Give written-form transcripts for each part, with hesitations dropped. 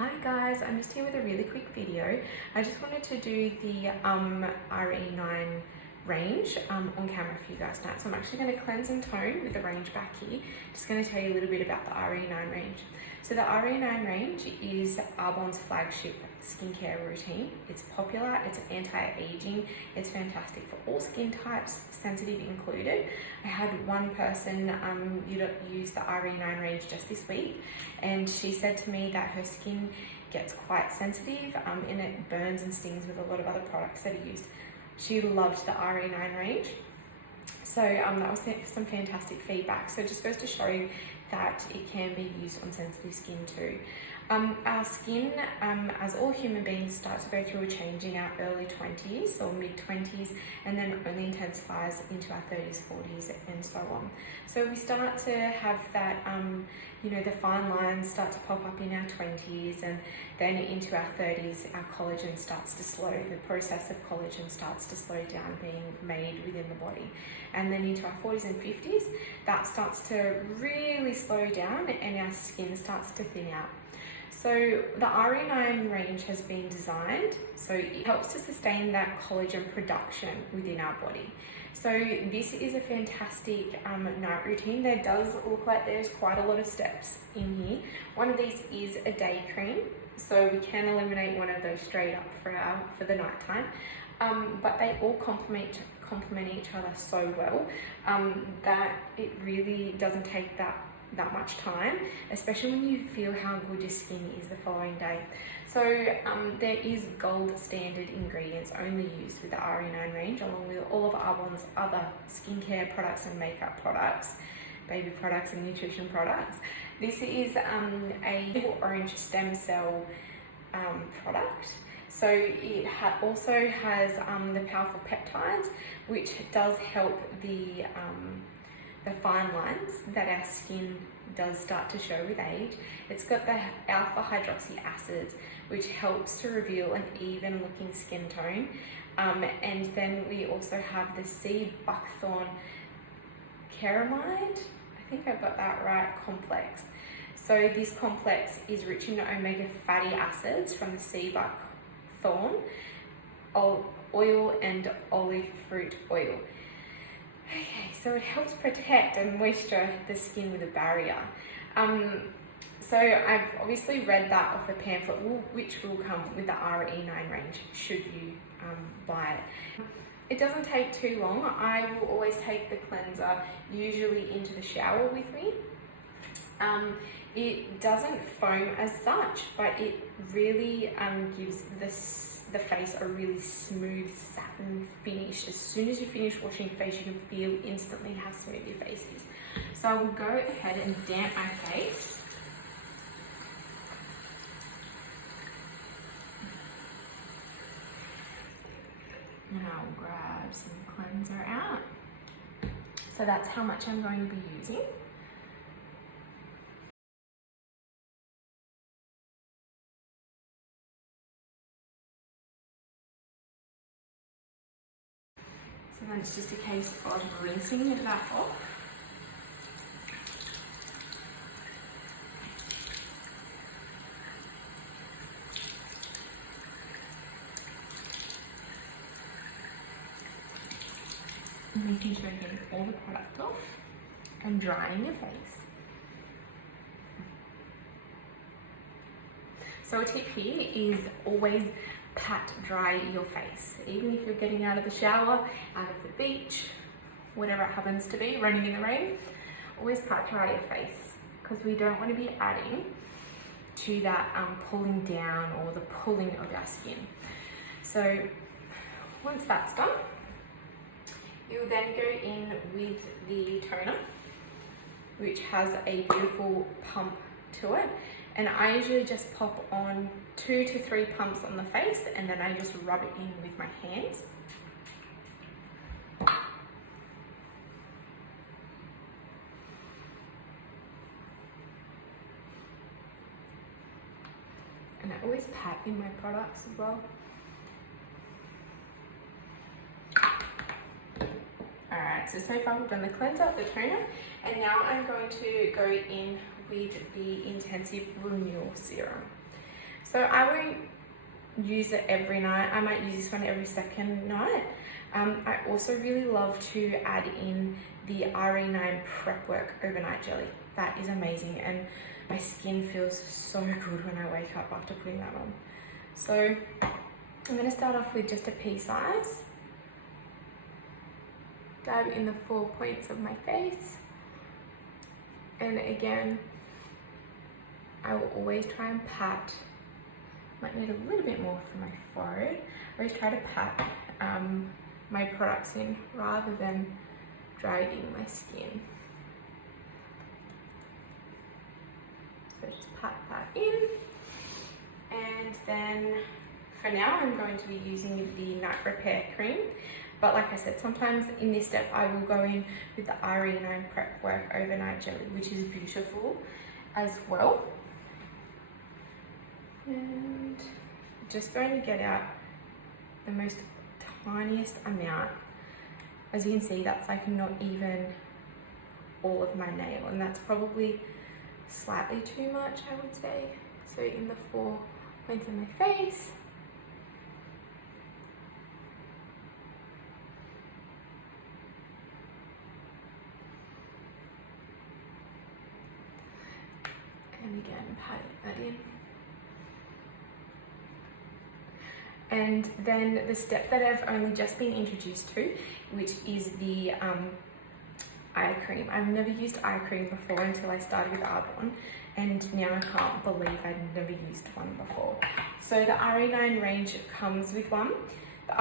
Hi guys, I'm just here with a really quick video. I just wanted to do the RE9 range on camera for you guys tonight. So I'm actually going to cleanse and tone with the range back here. Just going to tell you a little bit about the RE9 range. So the RE9 range is Arbonne's flagship skincare routine. It's popular, it's anti-aging, it's fantastic for all skin types, sensitive included. I had one person use the RE9 range just this week, and she said to me that her skin gets quite sensitive and it burns and stings with a lot of other products that are used. She loved the RE9 range. So that was some fantastic feedback. So it just goes to show you that it can be used on sensitive skin too. Our skin, as all human beings, starts to go through a change in our early 20s or mid 20s, and then only intensifies into our 30s, 40s, and so on. So we start to have that, the fine lines start to pop up in our 20s, and then into our 30s, our collagen starts to slow. The process of collagen starts to slow down being made within the body. And then into our 40s and 50s, that starts to really slow down and our skin starts to thin out. So the RE9 range has been designed so it helps to sustain that collagen production within our body. So this is a fantastic night routine. There does look like there's quite a lot of steps in here. One of these is a day cream, so we can eliminate one of those straight up for the nighttime. But they all complement each other so well that it really doesn't take that much time, especially when you feel how good your skin is the following day. So there is gold standard ingredients only used with the RE9 range, along with all of Arbonne's other skincare products and makeup products, baby products and nutrition products. This is a orange stem cell product. So it also has the powerful peptides, which does help the fine lines that our skin does start to show with age. It's got the alpha hydroxy acids, which helps to reveal an even looking skin tone. And then we also have the sea buckthorn ceramide, I think I got that right, complex. So this complex is rich in omega fatty acids from the sea buckthorn oil and olive fruit oil. Okay, so it helps protect and moisture the skin with a barrier. So I've obviously read that off a pamphlet, which will come with the RE9 range, should you buy it. It doesn't take too long. I will always take the cleanser usually into the shower with me. It doesn't foam as such, but it really gives the face a really smooth satin finish. As soon as you finish washing your face, you can feel instantly how smooth your face is. So I will go ahead and damp my face. And I will grab some cleanser out. So that's how much I'm going to be using. So then it's just a case of rinsing that off. And making sure you're getting all the product off and drying your face. So a tip here is always pat dry your face. Even if you're getting out of the shower, out of the beach, whatever it happens to be, running in the rain, always pat dry your face, because we don't want to be adding to that pulling down or the pulling of our skin. So once that's done, you'll then go in with the toner, which has a beautiful pump to it. And I usually just pop on 2 to 3 pumps on the face, and then I just rub it in with my hands. And I always pat in my products as well. Alright, so far we've done the cleanser, the toner, and now I'm going to go in with the Intensive Renewal Serum. So I won't use it every night. I might use this one every second night. I also really love to add in the RE9 Prep Work Overnight Jelly. That is amazing, and my skin feels so good when I wake up after putting that on. So I'm going to start off with just a pea size. Dab in the 4 points of my face. And again, I will always try and pat. Might need a little bit more for my forehead. I always try to pat my products in rather than dragging my skin. So just pat that in. And then for now, I'm going to be using the Night Repair Cream. But like I said, sometimes in this step, I will go in with the RE9 Prep Work Overnight Jelly, which is beautiful as well. And just going to get out the most tiniest amount. As you can see, that's like not even all of my nail, and that's probably slightly too much, I would say. So in the 4 points of my face. And again, patting that in. And then the step that I've only just been introduced to, which is the eye cream. I've never used eye cream before until I started with Arbonne, and now I can't believe I'd never used one before. So the RE9 range comes with one. The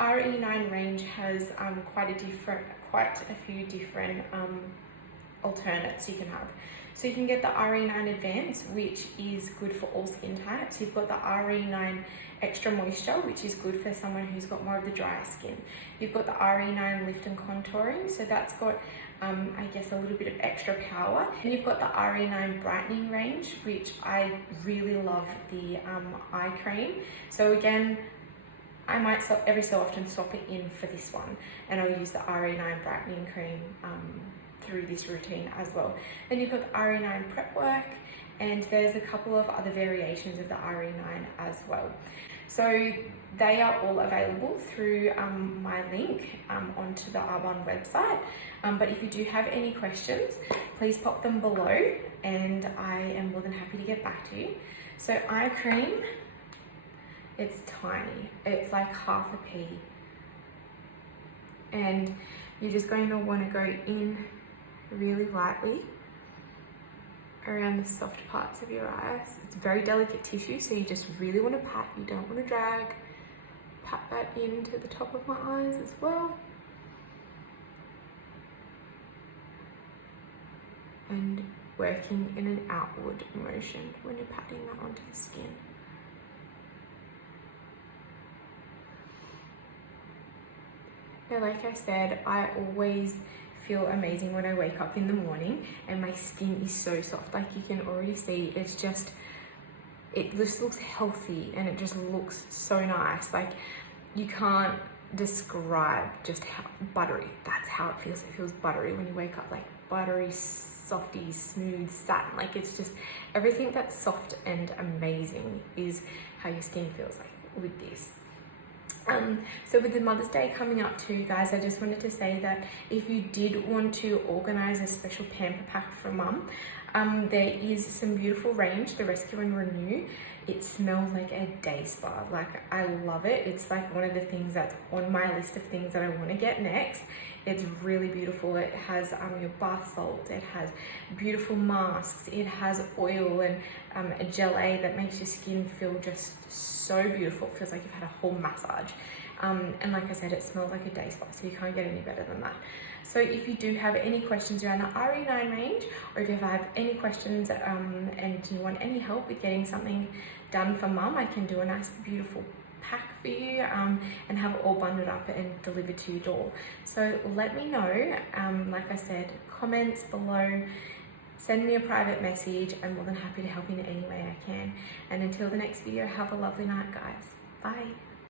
RE9 range has quite a few different alternates you can have. So you can get the RE9 Advanced, which is good for all skin types. You've got the RE9 Extra Moisture, which is good for someone who's got more of the drier skin. You've got the RE9 Lift and Contouring, so that's got, I guess, a little bit of extra power. And you've got the RE9 Brightening range, which I really love the eye cream. So again, I might every so often swap it in for this one, and I'll use the RE9 Brightening Cream through this routine as well. Then you've got the RE9 Prep Work, and there's a couple of other variations of the RE9 as well. So they are all available through my link onto the Arbonne website. But if you do have any questions, please pop them below, and I am more than happy to get back to you. So eye cream, it's tiny. It's like half a pea. And you're just going to want to go in really lightly around the soft parts of your eyes. It's very delicate tissue, so you just really want to pat. You don't want to drag. Pat that into the top of my eyes as well. And working in an outward motion when you're patting that onto the skin. Now, like I said, I always feel amazing when I wake up in the morning, and my skin is so soft. Like you can already see, it just looks healthy, and it just looks so nice. Like you can't describe just how buttery, that's how it feels. It feels buttery when you wake up, like buttery, softy, smooth, satin. Like it's just everything that's soft and amazing is how your skin feels like with this. So with the Mother's Day coming up too, guys, I just wanted to say that if you did want to organise a special pamper pack for mum, there is some beautiful range, the Rescue and Renew. It smells like a day spa. Like I love it. It's like one of the things that's on my list of things that I want to get next. It's really beautiful. It has your bath salt, it has beautiful masks, it has oil and a gelée that makes your skin feel just so beautiful. It feels like you've had a whole massage. And like I said, it smells like a day spa, so you can't get any better than that. So if you do have any questions around the RE9 range, or if you have any questions and you want any help with getting something done for mum, I can do a nice beautiful pack for you and have it all bundled up and delivered to your door. So let me know, like I said, comments below, send me a private message. I'm more than happy to help in any way I can. And until the next video, have a lovely night, guys. Bye.